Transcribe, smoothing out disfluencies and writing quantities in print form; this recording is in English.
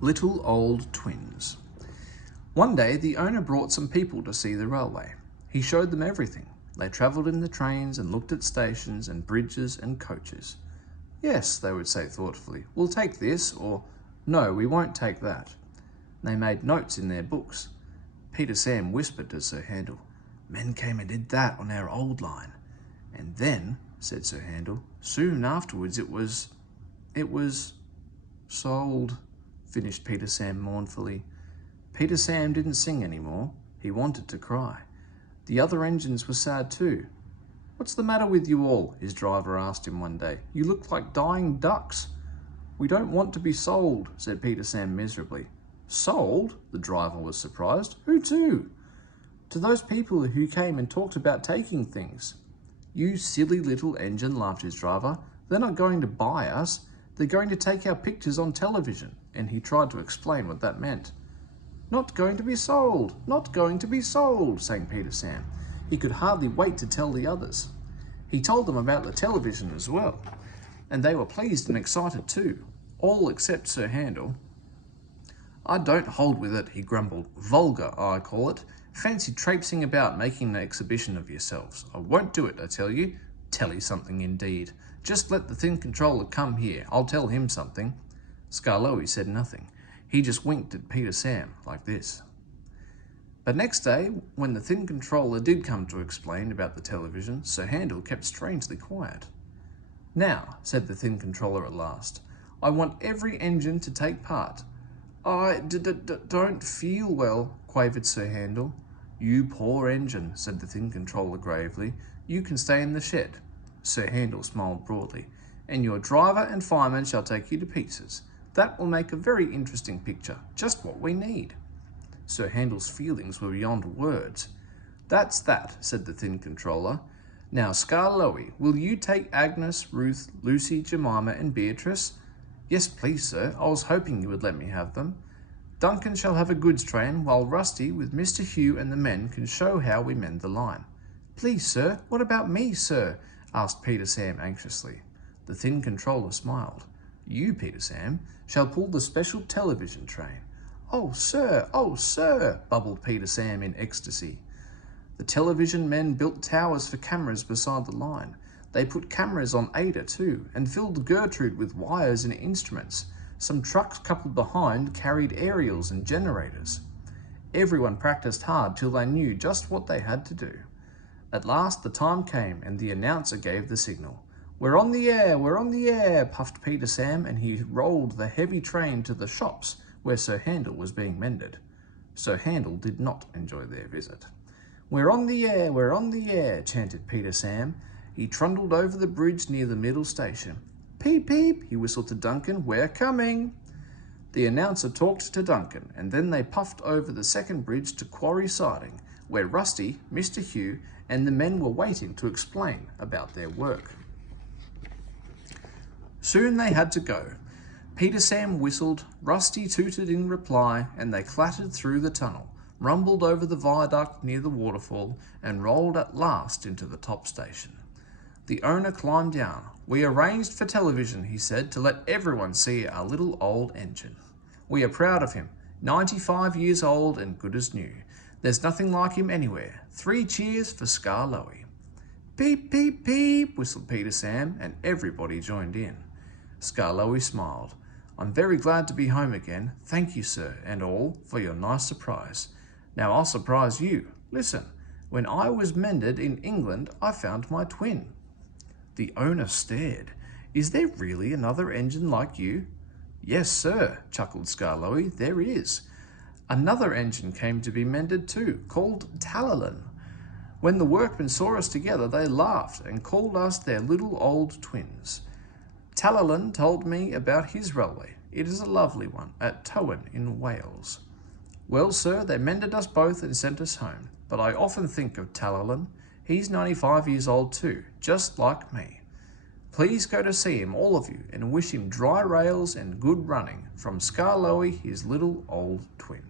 Little Old Twins. One day the owner brought some people to see the railway. He showed them everything. They travelled in the trains and looked at stations and bridges and coaches. Yes, they would say thoughtfully, we'll take this, or no, we won't take that. They made notes in their books. Peter Sam whispered to Sir Handel, men came and did that on our old line. And then, said Sir Handel, soon afterwards it was sold, finished Peter Sam mournfully. Peter Sam didn't sing anymore. He wanted to cry. The other engines were sad too. What's the matter with you all? His driver asked him one day. You look like dying ducks. We don't want to be sold, said Peter Sam miserably. Sold? The driver was surprised. Who to? To those people who came and talked about taking things. You silly little engine, laughed his driver. They're not going to buy us. They're going to take our pictures on television. And he tried to explain what that meant. Not going to be sold, not going to be sold, sang Peter Sam. He could hardly wait to tell the others. He told them about the television as well, and they were pleased and excited too, all except Sir Handel. I don't hold with it, he grumbled. Vulgar, I call it. Fancy traipsing about making an exhibition of yourselves. I won't do it, I tell you. Tell you something indeed. Just let the thin controller come here. I'll tell him something. Skarloey said nothing. He just winked at Peter Sam like this. But next day, when the thin controller did come to explain about the television, Sir Handel kept strangely quiet. Now, said the thin controller at last, I want every engine to take part. I don't feel well, quavered Sir Handel. You poor engine, said the thin controller gravely. You can stay in the shed. Sir Handel smiled broadly. And your driver and fireman shall take you to pieces. That will make a very interesting picture, just what we need. Sir Handel's feelings were beyond words. That's that, said the thin controller. Now, Skarloey, will you take Agnes, Ruth, Lucy, Jemima and Beatrice? Yes, please, sir. I was hoping you would let me have them. Duncan shall have a goods train, while Rusty, with Mr. Hugh and the men, can show how we mend the line. Please, sir, what about me, sir? Asked Peter Sam anxiously. The thin controller smiled. You, Peter Sam, shall pull the special television train. Oh, sir, bubbled Peter Sam in ecstasy. The television men built towers for cameras beside the line. They put cameras on Ada too, and filled Gertrude with wires and instruments. Some trucks coupled behind carried aerials and generators. Everyone practiced hard till they knew just what they had to do. At last the time came and the announcer gave the signal. We're on the air, puffed Peter Sam, and he rolled the heavy train to the shops where Sir Handel was being mended. Sir Handel did not enjoy their visit. We're on the air, chanted Peter Sam. He trundled over the bridge near the middle station. Peep, peep, he whistled to Duncan, we're coming. The announcer talked to Duncan, and then they puffed over the second bridge to Quarry Siding, where Rusty, Mr. Hugh, and the men were waiting to explain about their work. Soon they had to go. Peter Sam whistled, Rusty tooted in reply, and they clattered through the tunnel, rumbled over the viaduct near the waterfall, and rolled at last into the top station. The owner climbed down. We arranged for television, he said, to let everyone see our little old engine. We are proud of him, 95 years old and good as new. There's nothing like him anywhere. 3 cheers for Skarloey. Peep, peep, peep, whistled Peter Sam, and everybody joined in. Skarloey smiled. I'm very glad to be home again. Thank you, sir, and all, for your nice surprise. Now I'll surprise you. Listen, when I was mended in England, I found my twin. The owner stared. Is there really another engine like you? Yes, sir, chuckled Skarloey, there is. Another engine came to be mended too, called Talalin. When the workmen saw us together, they laughed and called us their little old twins. Talalin told me about his railway. It is a lovely one, at Tywyn in Wales. Well, sir, they mended us both and sent us home, but I often think of Talalin. He's 95 years old too, just like me. Please go to see him, all of you, and wish him dry rails and good running from Skarloey, his little old twin.